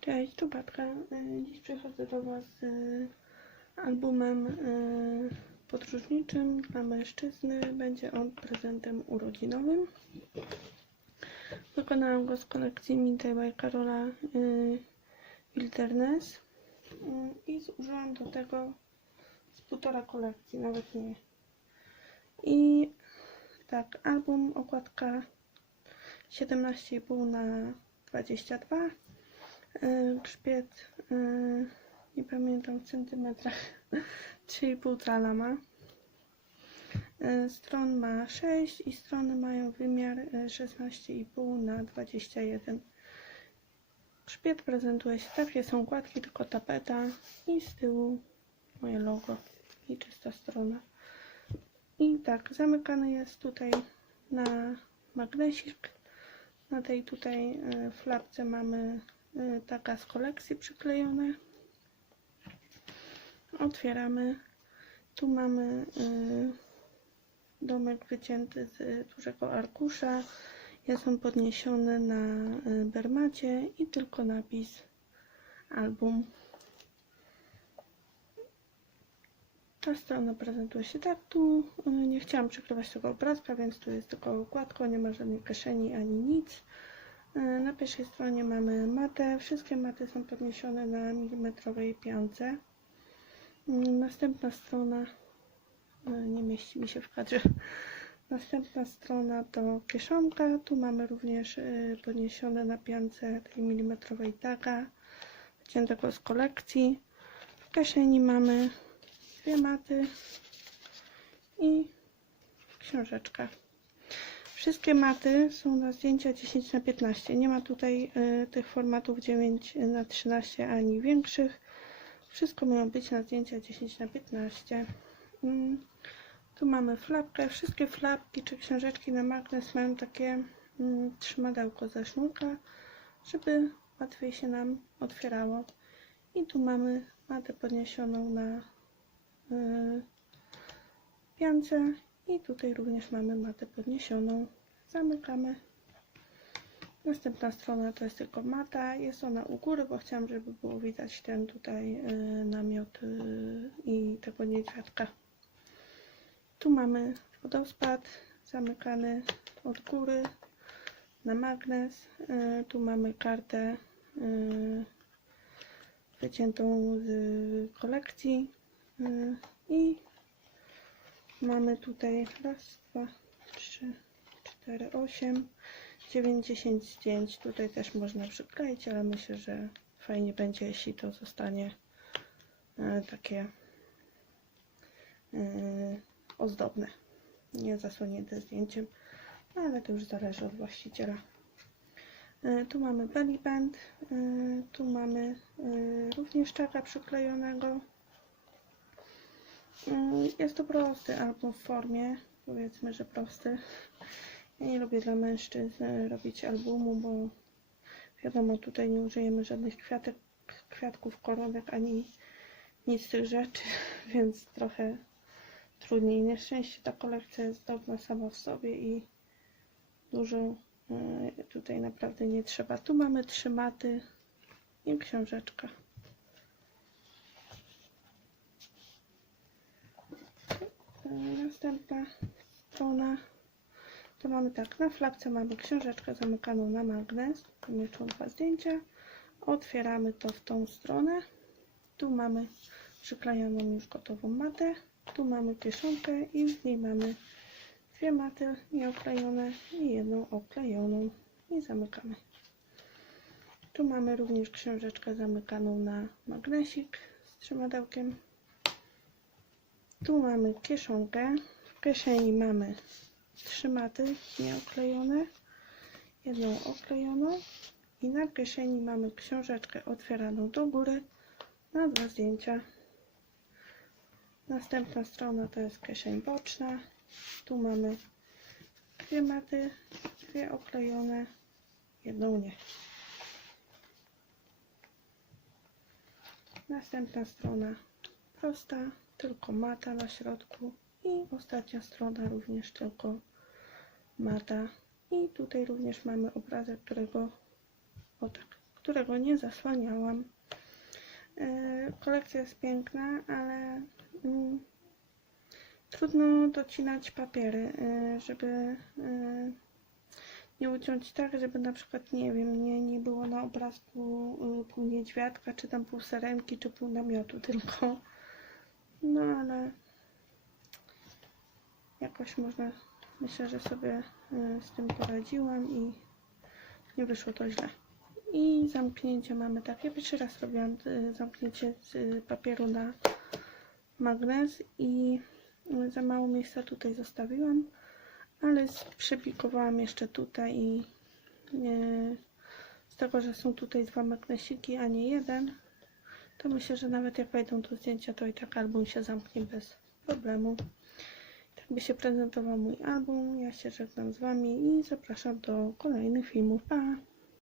Cześć, tu Batka. Y, Dziś przychodzę do Was z y, albumem y, podróżniczym dla mężczyzny. Będzie on prezentem urodzinowym. Wykonałam go z kolekcji Midday by Karola Wilderness y, i zużyłam do tego z półtora kolekcji, nawet nie. I tak, album, okładka 17,5 na 22 Yy, grzbiet, yy, nie pamiętam w centymetrach, 3,5 cala ma. Stron ma 6 i strony mają wymiar yy, 16,5 na 21. Grzbiet prezentuje się tak, są gładki, tylko tapeta i z tyłu moje logo i czysta strona. I tak, zamykany jest tutaj na magnesik. Na tej tutaj flapce mamy taka z kolekcji przyklejone. Otwieramy. Tu mamy y, domek wycięty z dużego arkusza. Jest on podniesiony na y, bermacie i tylko napis album. Ta strona prezentuje się tak. Tu y, nie chciałam przykrywać tego obrazka, więc tu jest tylko gładko, nie ma żadnej kieszeni ani nic. E, Na pierwszej stronie mamy matę. Wszystkie maty są podniesione na milimetrowej piance. Mm, Następna strona e, nie mieści mi się w kadrze. Następna strona to kieszonka. Tu mamy również e, podniesione na piance tej milimetrowej taga wyciętego z kolekcji. W kieszeni mamy dwie maty i książeczka. Wszystkie maty są na zdjęcia 10 na 15. Nie ma tutaj y, tych formatów 9 na 13 ani większych. Wszystko mają być na zdjęcia 10 na 15. Mm, tu mamy flapkę. Wszystkie flapki czy książeczki na magnes mają takie mm, trzymadełko ze sznurka, żeby łatwiej się nam otwierało. I tu mamy matę podniesioną na y, piance i tutaj również mamy matę podniesioną. Zamykamy. Następna strona to jest tylko mata. Jest ona u góry, bo chciałam, żeby było widać ten tutaj y, namiot y, i tego niedźwiadka. Tu mamy wodospad zamykany od góry na magnes. Y, tu mamy kartę wyciętą z kolekcji i Mamy tutaj raz, dwa, trzy, cztery, osiem, dziewięć, dziesięć zdjęć. Tutaj też można przykleić, ale myślę, że fajnie będzie, jeśli to zostanie e, takie e, ozdobne, nie zasłonięte zdjęciem, ale to już zależy od właściciela. E, Tu mamy belly band, tu mamy również czaka przyklejonego. Mm, Jest to prosty album w formie, powiedzmy, że prosty. Ja nie lubię dla mężczyzn e, robić albumu, bo wiadomo, tutaj nie użyjemy żadnych kwiatek, kwiatków, koronek, ani nic z tych rzeczy, więc trochę trudniej. Nieszczęście ta kolekcja jest dobra sama w sobie i dużo e, tutaj naprawdę nie trzeba. Tu mamy trzy maty i książeczka. Następna strona to mamy tak, na flapce mamy książeczkę zamykaną na magnes, mieczą dwa zdjęcia. Otwieramy to w tą stronę. Tu mamy przyklejoną już gotową matę. Tu mamy kieszonkę i w niej mamy dwie maty nieoklejone i jedną oklejoną i zamykamy. Tu mamy również książeczkę zamykaną na magnesik z trzymadełkiem. Tu mamy kieszonkę. W kieszeni mamy trzy maty nieoklejone, jedną oklejoną i na kieszeni mamy książeczkę otwieraną do góry na dwa zdjęcia. Następna strona to jest kieszeń boczna. Tu mamy dwie maty, dwie oklejone, jedną nie. Następna strona prosta, tylko mata na środku i ostatnia strona również tylko mata i tutaj również mamy obrazek, którego o tak którego nie zasłaniałam. E, Kolekcja jest piękna, ale mm, trudno docinać papiery, e, żeby e, nie uciąć tak, żeby na przykład, nie wiem, nie, nie było na obrazku pół niedźwiadka, czy tam pół sarenki, czy pół namiotu tylko. No ale jakoś można, myślę, że sobie y, z tym poradziłam i nie wyszło to źle. I zamknięcie mamy takie. Pierwszy raz robiłam y, zamknięcie z y, papieru na magnes i za mało miejsca tutaj zostawiłam ale przepikowałam jeszcze tutaj i e, z tego, że są tutaj dwa magnesiki, a nie jeden, to myślę, że nawet jak wejdą tu zdjęcia, to i tak album się zamknie bez problemu. Tak by się prezentował mój album. Ja się żegnam z Wami i zapraszam do kolejnych filmów. Pa!